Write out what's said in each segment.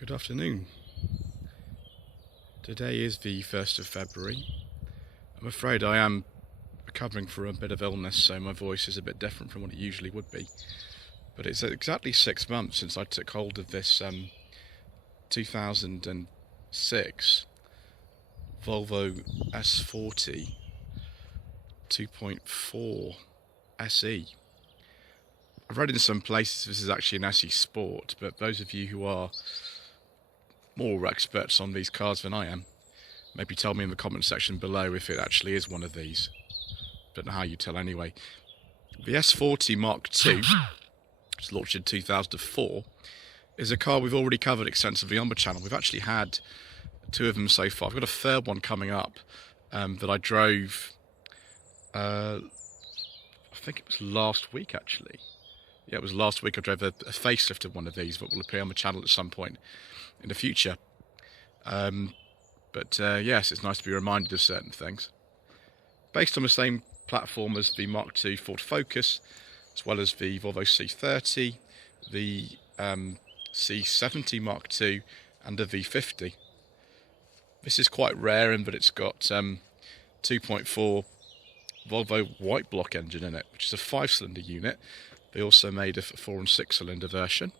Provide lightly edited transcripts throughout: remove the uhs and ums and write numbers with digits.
Good afternoon. Today is the 1st of February. I'm afraid I am recovering from a bit of illness, so my voice is a bit different from what it usually would be. But it's exactly 6 months since I took hold of this 2006 Volvo S40 2.4 SE. I've read in some places this is actually an SE Sport, but those of you who are more experts on these cars than I am, maybe tell me in the comment section below if it actually is one of these. Don't know how you tell anyway. The S40 Mark II, which was launched in 2004, is a car we've already covered extensively on the channel. We've actually had two of them so far. I've got a third one coming up that I drove, I think it was last week actually. Yeah, it was last week I drove a facelift of one of these that will appear on the channel at some point in the future. Yes, it's nice to be reminded of certain things. Based on the same platform as the Mark II Ford Focus, as well as the Volvo C30, the C70 Mark II and the V50. This is quite rare in that it's got 2.4 Volvo white block engine in it, which is a 5-cylinder unit. They also made a 4 and 6 cylinder version.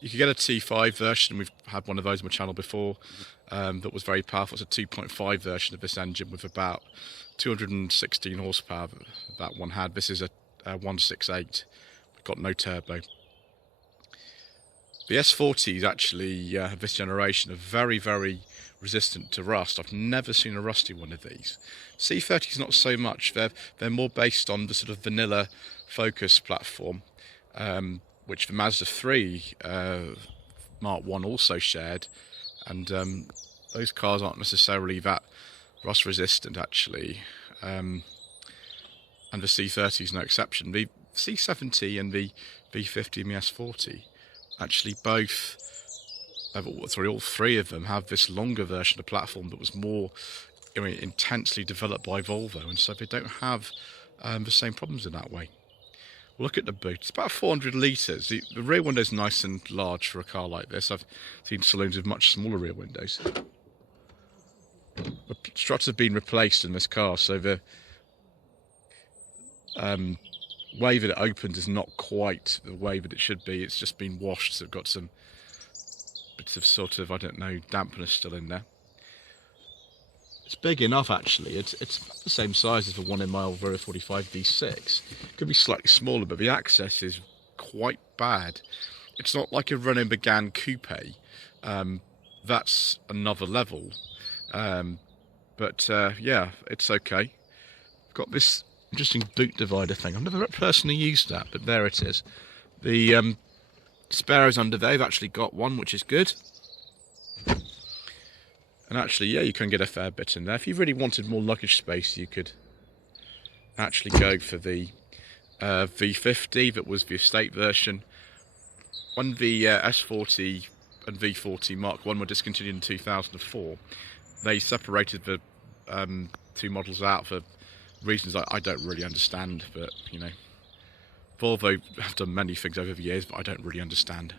You could get a T5 version, we've had one of those on the channel before, that was very powerful. It's a 2.5 version of this engine with about 216 horsepower that one had. This is a 168, we've got no turbo. The S40 is actually, this generation, are very, very resistant to rust. I've never seen a rusty one of these. C30s not so much, they're more based on the sort of vanilla Focus platform, which the Mazda 3 Mark I also shared, and those cars aren't necessarily that rust resistant actually, and the C30 is no exception. The C70 and the V50 and the S40 actually both, all three of them have this longer version of the platform that was more intensely developed by Volvo, and so they don't have the same problems in that way. Look at the boot, it's about 400 litres. The rear window is nice and large for a car like this. I've seen saloons with much smaller rear windows. The struts have been replaced in this car, so the way that it opens is not quite the way that it should be. It's just been washed, so it's got some bits of sort of, I don't know, dampness still in there. It's big enough actually. It's the same size as the one in my old Volvo 45 V6. Could be slightly smaller, but the access is quite bad. It's not like a Renault Megane coupe. That's another level. Yeah, it's okay. I've got this interesting boot divider thing. I've never personally used that, but there it is. The sparrows under there, they've actually got one, which is good. And actually, yeah, you can get a fair bit in there. If you really wanted more luggage space, you could actually go for the V50, that was the estate version. When the S40 and V40 Mark I were discontinued in 2004, they separated the two models out for reasons I don't really understand, but, you know, Volvo have done many things over the years, but I don't really understand.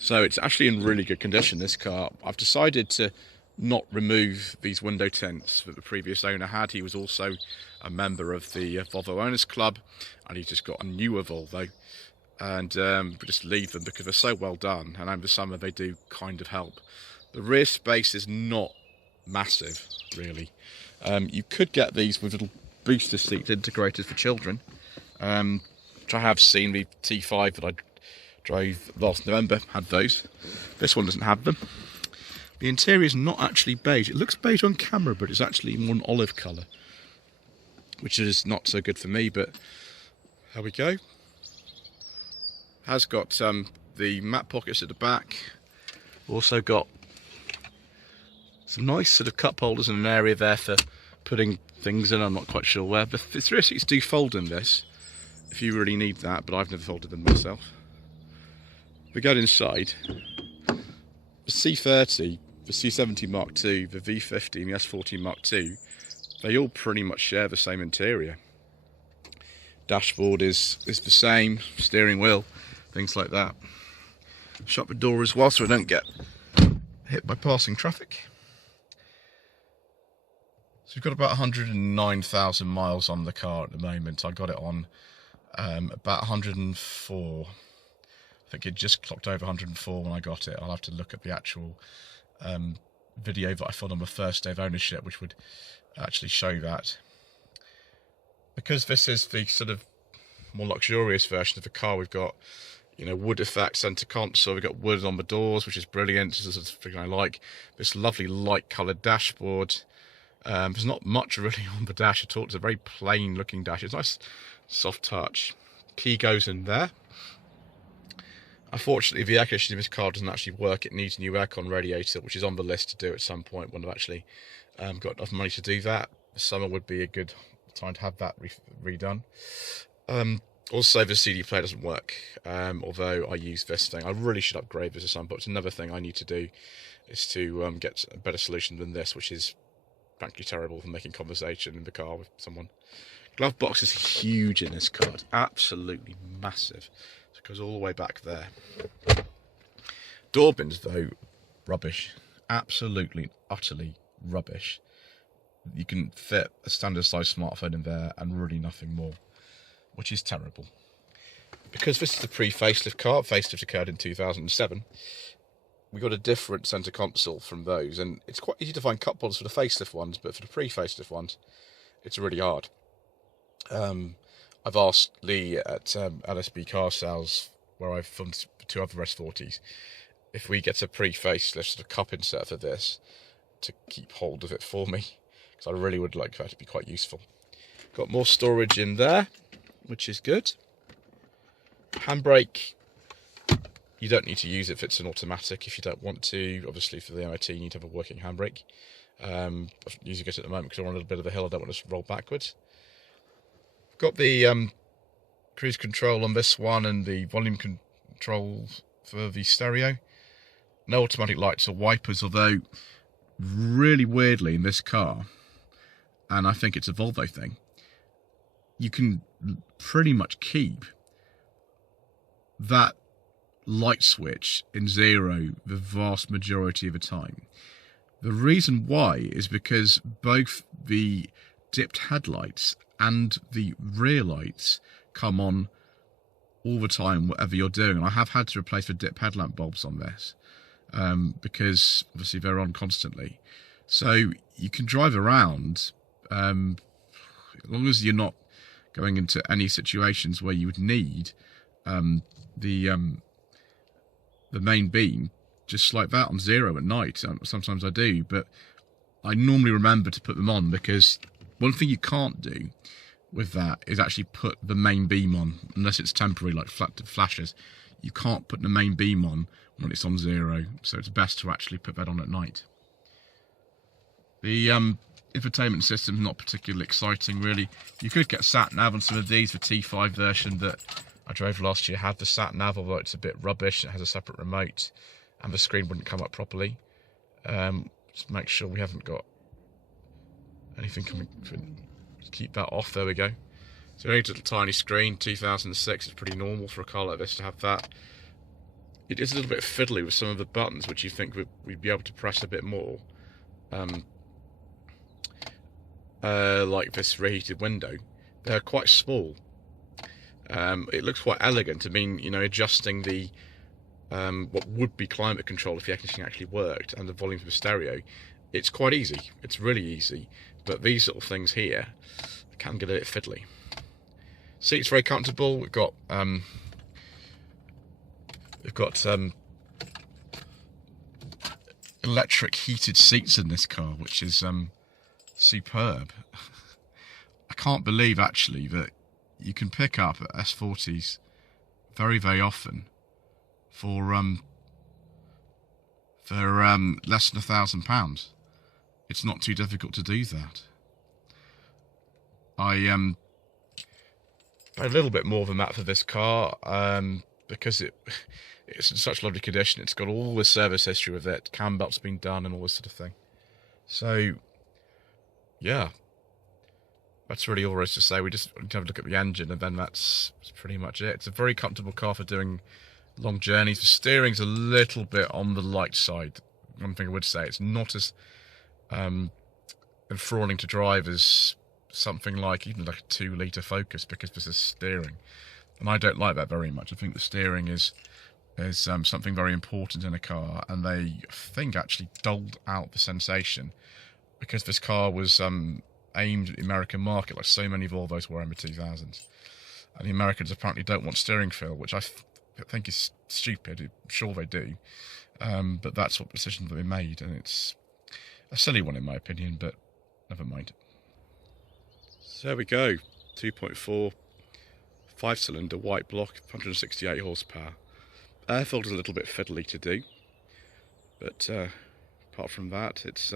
So it's actually in really good condition, this car. I've decided to not remove these window tints that the previous owner had. He was also a member of the Volvo Owners Club, and he just got a newer Volvo. And just leave them because they're so well done, and over the summer they do kind of help. The rear space is not massive, really. You could get these with little booster seats integrated for children, which I have seen. The T5 that I drove last November had those. This one doesn't have them. The interior is not actually beige. It looks beige on camera, but it's actually more an olive colour, which is not so good for me, but there we go. Has got the mat pockets at the back. Also got some nice sort of cup holders and an area there for putting things in. I'm not quite sure where, but the rear seats do fold in this if you really need that, but I've never folded them myself. We go inside. The C30, the C70 Mark II, the V50 and the S40 Mark II, they all pretty much share the same interior. Dashboard is the same, steering wheel, things like that. Shut the door as well so I don't get hit by passing traffic. So we've got about 109,000 miles on the car at the moment. I got it on about 104. I think it just clocked over 104 when I got it. I'll have to look at the actual video that I filmed on my first day of ownership, which would actually show that. Because this is the sort of more luxurious version of the car, we've got, you know, wood effect centre console, we've got wood on the doors, which is brilliant. This is the sort of thing I like. This lovely light coloured dashboard. There's not much really on the dash at all. It's a very plain looking dash. It's nice, soft touch. Key goes in there. Unfortunately, the air conditioning in this car doesn't actually work. It needs a new aircon radiator, which is on the list to do at some point when I've actually got enough money to do that. The summer would be a good time to have that redone. Also, the CD player doesn't work, although I use this thing. I really should upgrade this at some point. It's another thing I need to do, is to get a better solution than this, which is frankly terrible for making conversation in the car with someone. Glove box is huge in this car. It's absolutely massive. So it goes all the way back there. Door bins, though, rubbish. Absolutely, utterly rubbish. You can fit a standard size smartphone in there and really nothing more, which is terrible. Because this is a pre-facelift car, facelift occurred in 2007, we got a different centre console from those, and it's quite easy to find cup holders for the facelift ones, but for the pre-facelift ones, it's really hard. I've asked Lee at LSB Car Sales, where I've filmed 2 other S40s, if we get a pre-facelift sort of cup insert for this, to keep hold of it for me, because I really would like that to be quite useful. Got more storage in there, which is good. Handbrake, you don't need to use it if it's an automatic. If you don't want to, obviously for the MOT you need to have a working handbrake. I'm using it at the moment because I'm on a little bit of a hill. I don't want to roll backwards. Got the cruise control on this one and the volume control for the stereo. No automatic lights or wipers, although really weirdly in this car, and I think it's a Volvo thing, you can pretty much keep that light switch in zero the vast majority of the time. The reason why is because both the dipped headlights and the rear lights come on all the time, whatever you're doing. And I have had to replace the dip headlamp bulbs on this because obviously they're on constantly. So you can drive around as long as you're not going into any situations where you would need the main beam just like that on zero at night. Sometimes I do, but I normally remember to put them on, because one thing you can't do with that is actually put the main beam on unless it's temporary, like flashes. You can't put the main beam on when it's on zero, so it's best to actually put that on at night. The infotainment system is not particularly exciting, really. You could get sat nav on some of these. The T5 version that I drove last year had the sat nav, although it's a bit rubbish. It has a separate remote and the screen wouldn't come up properly. Just make sure we haven't got anything coming. Keep that off. There we go. So only a little tiny screen. 2006 is pretty normal for a car like this to have that. It is a little bit fiddly with some of the buttons, which you think we'd be able to press a bit more. Like this reheated window. They're quite small. It looks quite elegant. I mean, you know, adjusting the what would be climate control if the air conditioning actually worked, and the volume of the stereo, it's quite easy. It's really easy. But these little things here can get a bit fiddly. Seats very comfortable. We've got electric heated seats in this car, which is superb. I can't believe actually that you can pick up at S40s very, very often for less than £1,000. It's not too difficult to do that. I paid a little bit more than that for this car because it's in such lovely condition. It's got all the service history with it. Cam belt's been done and all this sort of thing. So yeah, that's really all there is to say. We just need to have a look at the engine, and then that's pretty much it. It's a very comfortable car for doing long journeys. The steering's a little bit on the light side. One thing I would say, it's not as enthralling to drive as something like even like a 2-litre Focus, because there's a steering, and I don't like that very much. I think the steering is something very important in a car, and they, I think, actually doled out the sensation because this car was aimed at the American market, like so many Volvos were in the 2000s, and the Americans apparently don't want steering feel, which I think is stupid. I'm sure they do, but that's what the decision that they made, and it's a silly one in my opinion, but never mind. So there we go, 2.4 5-cylinder white block, 168 horsepower. Air filter's a little bit fiddly to do, but apart from that, it's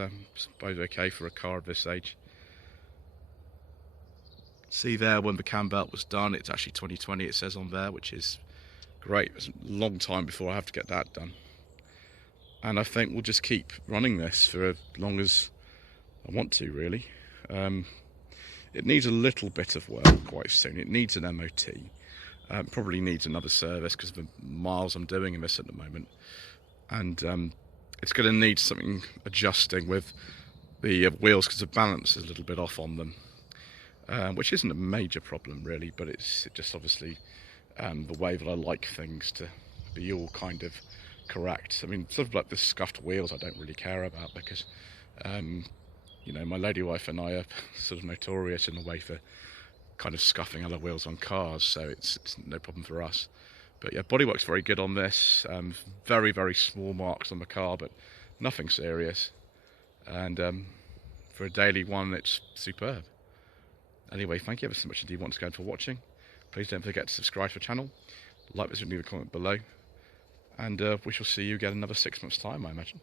both okay for a car of this age. See there, when the cam belt was done, it's actually 2020 it says on there, which is great. It's a long time before I have to get that done. And I think we'll just keep running this for as long as I want to, really. It needs a little bit of work quite soon. It needs an MOT. Probably needs another service because of the miles I'm doing in this at the moment. And it's going to need something adjusting with the wheels, because the balance is a little bit off on them. Which isn't a major problem really, but it's just obviously the way that I like things to be all kind of correct. I mean, sort of like the scuffed wheels I don't really care about, because you know, my lady wife and I are sort of notorious in a way for kind of scuffing other wheels on cars, so it's no problem for us. But yeah, bodywork's very good on this. Very, very small marks on the car, but nothing serious. And for a daily one, it's superb. Anyway, thank you ever so much indeed once again for watching. Please don't forget to subscribe to the channel, like this and leave a comment below, and we shall see you again in another 6 months' time, I imagine.